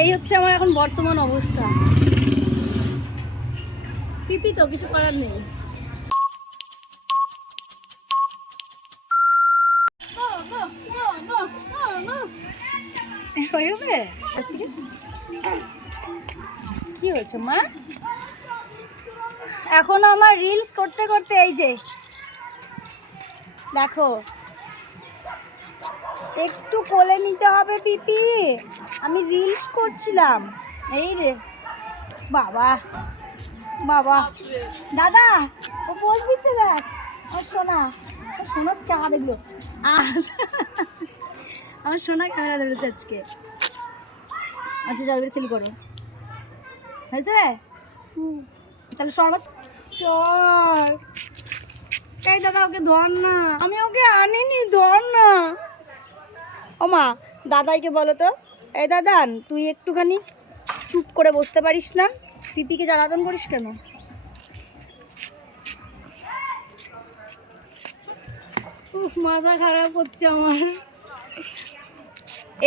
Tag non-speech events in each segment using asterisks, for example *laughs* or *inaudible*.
এই হচ্ছে আমার এখন বর্তমান অবস্থা। পিপি তো, কিছু করার নেই। কি হয়েছে, মা? এখন আমার রিলস করতে করতে এই যে, দেখো। একটু কোলে নিতে হবে পিপি। আমি রিলস করছিলাম। এই রে বাবা বাবা। দাদা ও পোজ দিতে দেখ। ও সোনা ও চা দেখল। আহ, আমার সোনা ক্যামেরা ধরেছে আজকে। আচ্ছা জলবের খেলি করো। হয়েছে? তাহলে শরবত চল। এই দাদা ওকে ধর না। আমি ওকে আনিনি ধর না। ও মা, দাদাইকে বলো তো। এ দাদান, তুই একটুখানি চুপ করে বসতে পারিস না? পিপিকে জ্বালাতন করিস কেন? মাথা খারাপ হচ্ছে আমার।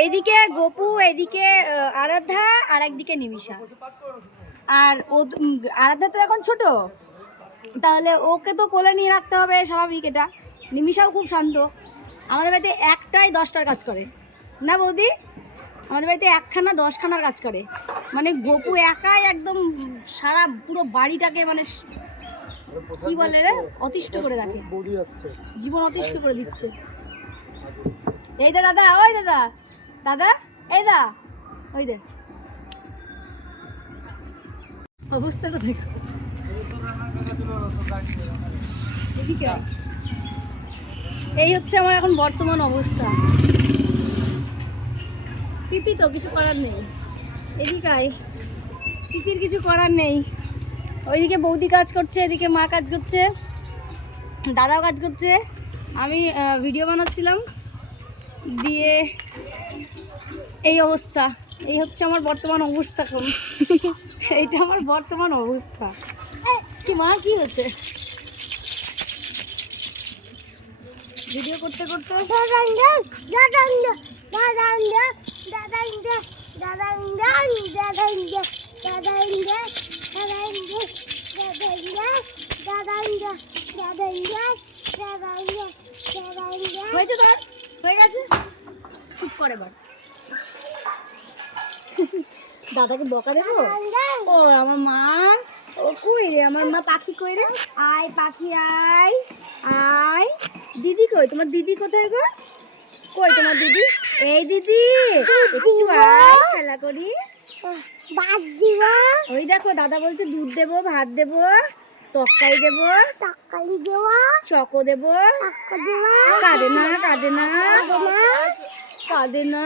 এইদিকে গোপু এইদিকে আরাধ্যা আর একদিকে নিমিষা। আর ও আরাধ্যা তো এখন ছোট। তাহলে ওকে তো কোলে নিয়ে রাখতে হবে স্বাভাবিক এটা। নিমিষাও খুব শান্ত। আমাদের বাড়িতে একটাই দশটার কাজ করে। না বৌদি? আমাদের বাড়িতে একখানা দশখানার কাজ করে। মানে গোপু একাই একদম সারা পুরো বাড়িটাকে মানে কি বলে রে? অতিষ্ঠ করে রাখে। জীবন অতিষ্ঠ করে দিচ্ছে। এই দা দাদা, ওই দাদা দাদা, এই দা। ওই দে। অবস্থাটা দেখো। এদিকে। এই হচ্ছে আমার এখন বর্তমান অবস্থা। পিপি তো কিছু করার নেই। এদিকে আয়। পিপির কিছু করার নেই। ওইদিকে বৌদি কাজ করছে, এদিকে মা কাজ করছে, দাদাও কাজ করছে। আমি ভিডিও বানাচ্ছিলাম। দিয়ে এই অবস্থা। এই হচ্ছে আমার বর্তমান অবস্থা এখন। *laughs* এইটা আমার বর্তমান অবস্থা। কি মা, কি হচ্ছে ভিডিও করতে করতে হয়েছে হয়ে গেছে? চুপ করে দাদাকে বকা দেবো? ও আমার মা। কই রে? আমার মা পাখি কই রে? আয় পাখি আয় আয়। দিদি কই? তোমার দিদি কোথায় গো? কই তোমার দিদি? এই দিদি একটু আয় খেলা করি। ওই দেখো দাদা বলছে দুধ দেবো ভাত দেবো তরকারি দেবো চকো দেবো। কাঁদে না কাঁদে না। কাঁদে না।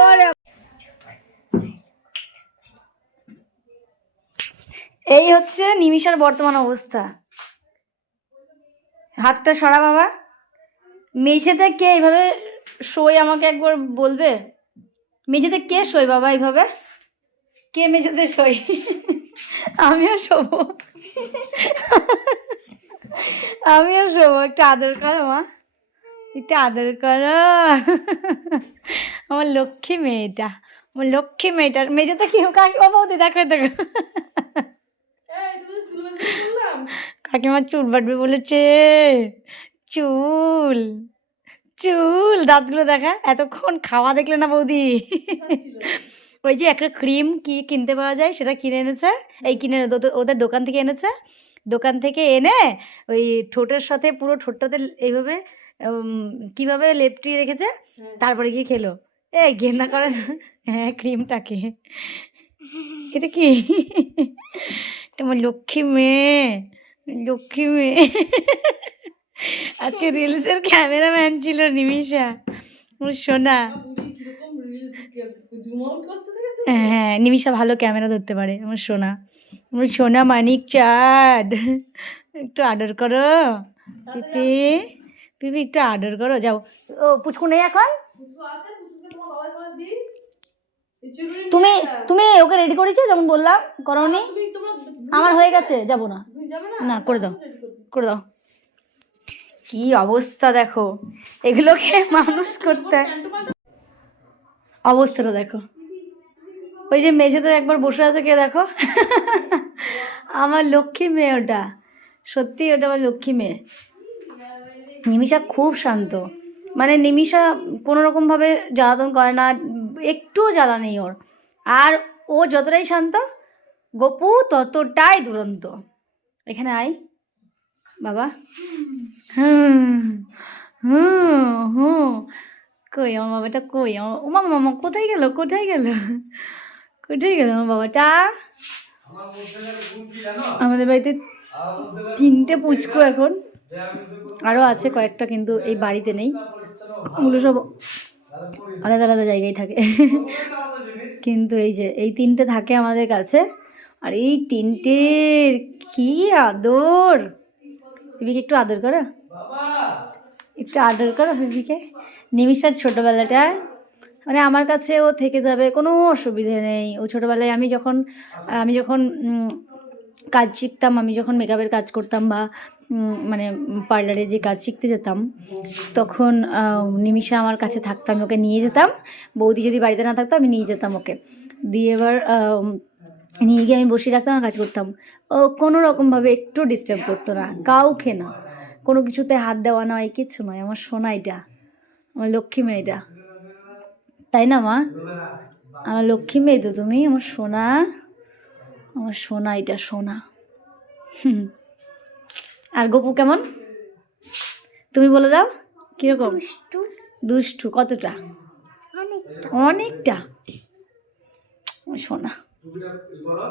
ওরে এই হচ্ছে নিমিষার বর্তমান অবস্থা। হাতটা সরা বাবা। মেঝেতে কে এইভাবে শোয় আমাকে একবার বলবে? মেঝেতে কে শোয় বাবা এইভাবে? কে মেঝেতে শোয়? আমিও শোবো। আমিও শোবো। একটু আদর করো মা। একটু আদর করো। আমার লক্ষ্মী মেয়েটা। আমার লক্ষ্মী মেয়েটা মেঝেতে কি কাকি বাবা ওদের দেখো দেখো কাকিমা চুল বাটবে বলেছে চুল চুল দাঁতগুলো দেখা এতক্ষণ খাওয়া দেখলে না বৌদি? ওই যে একটা ক্রিম কি কিনতে পাওয়া যায় সেটা কিনে এনেছে এই কিনে ওদের- দোকান থেকে এনেছে দোকান থেকে এনে ওই ঠোঁটের সাথে পুরো ঠোঁটটাতে এইভাবে কীভাবে লেপটিয়ে রেখেছে তারপরে গিয়ে খেলো। এই ঘেন্না করে না হ্যাঁ ক্রিমটাকে। এটা কি? তোমার লক্ষ্মী মেয়ে। লক্ষ্মী মেয়ে। আজকে রিলসের ক্যামেরাম্যান ছিল নিমিষা। ও সোনা। হ্যাঁ নিমিষা ভালো ক্যামেরা ধরতে পারে আমার সোনা। আমার সোনা মানিক চাঁদ। একটু আদর করো। পিপি পিপি একটু আদর করো। যাও। ও পুচকু নেই এখন? তুমি তুমি ওকে রেডি করেছ? যেমন বললাম করনি? আমার হয়ে গেছে যাব না। না? করে দাও। করে দাও। কি অবস্থা দেখো। এগুলোকে *laughs* মানুষ করতে। অবস্থাটা দেখো। ওই যে মেঝেতে একবার বসে আছে কে দেখো? *laughs* আমার লক্ষ্মী মেয়ে ওটা। সত্যি ওটা আমার লক্ষ্মী মেয়ে। নিমিষা খুব শান্ত। মানে নিমিষা কোনো রকমভাবে জ্বালাতন করে না একটুও জ্বালা নেই ওর। আর ও যতটাই শান্ত গপু ততটাই দুরন্ত। এখানে আয়। বাবা। হুম হুম হুম কই, আমার বাবাটা কই? আমার মামা মামা কোথায় গেল? কোথায় গেল? কোথায় গেল আমার বাবাটা? আমাদের বাড়িতে তিনটে পুচকু এখন। আরও আছে কয়েকটা, কিন্তু এই বাড়িতে নেই। ওগুলো সব আলাদা আলাদা জায়গায় থাকে। কিন্তু এই যে, এই তিনটে থাকে আমাদের কাছে। আর এই তিনটের কি আদর? বিবিকে একটু আদর করো। একটু আদর করো বিবিকে। নিমিষার ছোটোবেলাটা মানে আমার কাছে ও থেকে যাবে, কোনো অসুবিধে নেই। ও ছোটোবেলায় আমি যখন আমি যখন কাজ শিখতাম, আমি যখন মেকআপের কাজ করতাম বা মানে পার্লারে যে কাজ শিখতে যেতাম, তখন নিমিষা আমার কাছে থাকতাম ওকে নিয়ে যেতাম। বৌদি যদি বাড়িতে না থাকতো, আমি নিয়ে যেতাম ওকে। দিয়ে এবার নিয়ে গিয়ে আমি বসিয়ে রাখতাম কাজ করতাম। ও কোনো রকমভাবে একটু ডিস্টার্ব করতো না কাউকে না। কোনো কিছুতে হাত দেওয়া নয় কিছু নয়। আমার সোনা এটা আমার লক্ষ্মী মেয়েটা তাই না মা? আমার লক্ষ্মী মেয়ে তো তুমি আমার সোনা আমার সোনা এটা সোনা। আর গপু কেমন? তুমি বলে দাও কীরকম? দুষ্টু। কতটা? অনেক অনেকটা। আমার সোনা